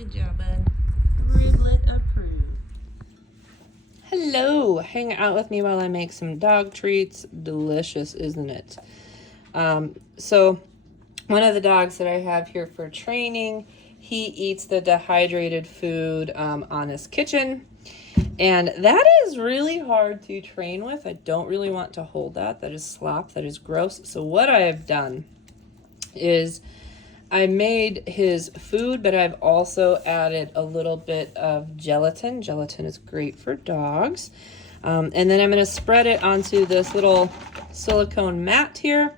Good job, bud. Riblet approved. Hello, hang out with me while I make some dog treats. Delicious, isn't it? So one of the dogs that I have here for training, he eats the dehydrated food on his kitchen. And that is really hard to train with. I don't really want to hold that. That is slop. That is gross. So what I have done is I made his food, but I've also added a little bit of gelatin. Gelatin is great for dogs. And then I'm going to spread it onto this little silicone mat here.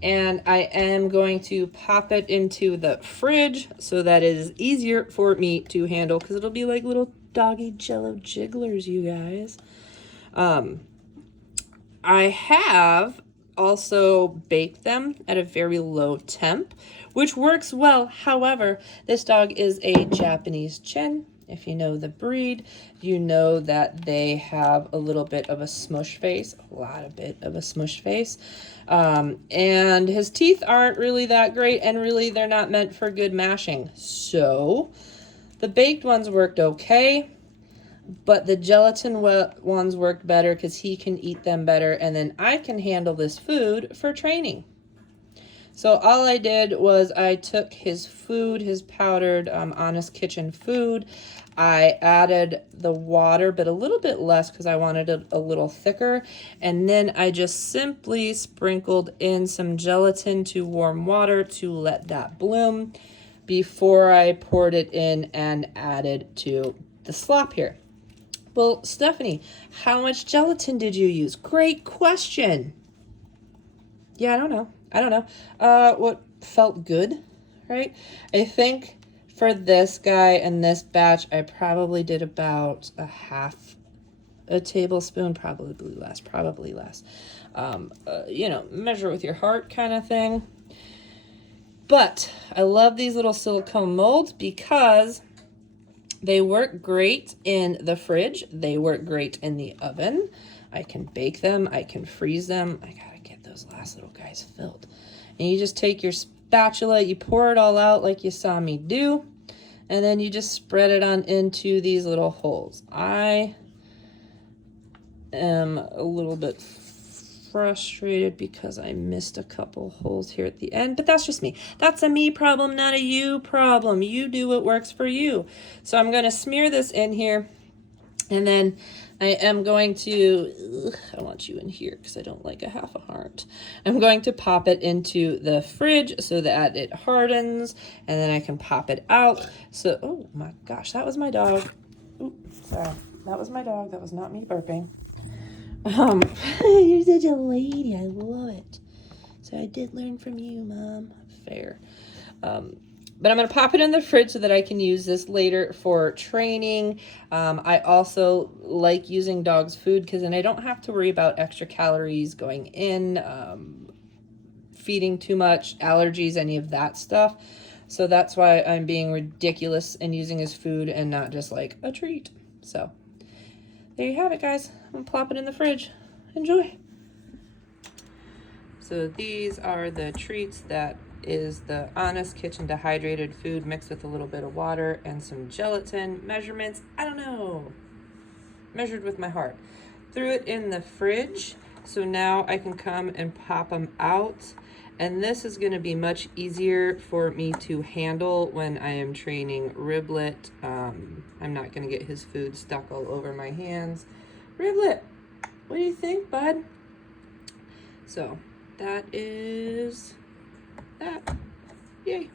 And I am going to pop it into the fridge so that it is easier for me to handle, because it'll be like little doggy jello jigglers, you guys. I have also baked them at a very low temp, which works well. However, this dog is a Japanese Chin. If you know the breed, you know that they have a little bit of a smush face, a bit of a smush face. And his teeth aren't really that great, and really they're not meant for good mashing. So the baked ones worked okay, but the gelatin ones worked better because he can eat them better, and then I can handle this food for training. So all I did was I took his food, his powdered Honest Kitchen food. I added the water, but a little bit less because I wanted it a little thicker. And then I just simply sprinkled in some gelatin to warm water to let that bloom before I poured it in and added to the slop here. Well, Stephanie, how much gelatin did you use? Great question. Yeah, I don't know. What felt good, right? I think for this guy and this batch, I probably did about a half a tablespoon, probably less. Measure with your heart kind of thing. But I love these little silicone molds because they work great in the fridge. They work great in the oven. I can bake them. I can freeze them. I gotta get those last little guys filled. And you just take your spatula, you pour it all out like you saw me do, and then you just spread it on into these little holes. I am a little bit frustrated because I missed a couple holes here at the end, but that's just me. That's a me problem, not a you problem. You do what works for you. So I'm going to smear this in here, and then I am going to, I want you in here because I don't like a half a heart. I'm going to pop it into the fridge so that it hardens, and then I can pop it out. So, oh my gosh, that was my dog. Ooh, sorry. That was my dog. That was not me burping. You're such a lady. I love it. So I did learn from you, Mom. Fair. But I'm going to pop it in the fridge so that I can use this later for training. I also like using dog's food because then I don't have to worry about extra calories going in, feeding too much, allergies, any of that stuff. So that's why I'm being ridiculous and using his food and not just like a treat. So there you have it, guys. I'm going to plop it in the fridge. Enjoy. So these are the treats that is the Honest Kitchen dehydrated food mixed with a little bit of water and some gelatin. Measurements, I don't know. Measured with my heart. Threw it in the fridge. So now I can come and pop them out. And this is going to be much easier for me to handle when I am training Riblet. I'm not going to get his food stuck all over my hands. Riblet, what do you think, bud? So that is that. Yay.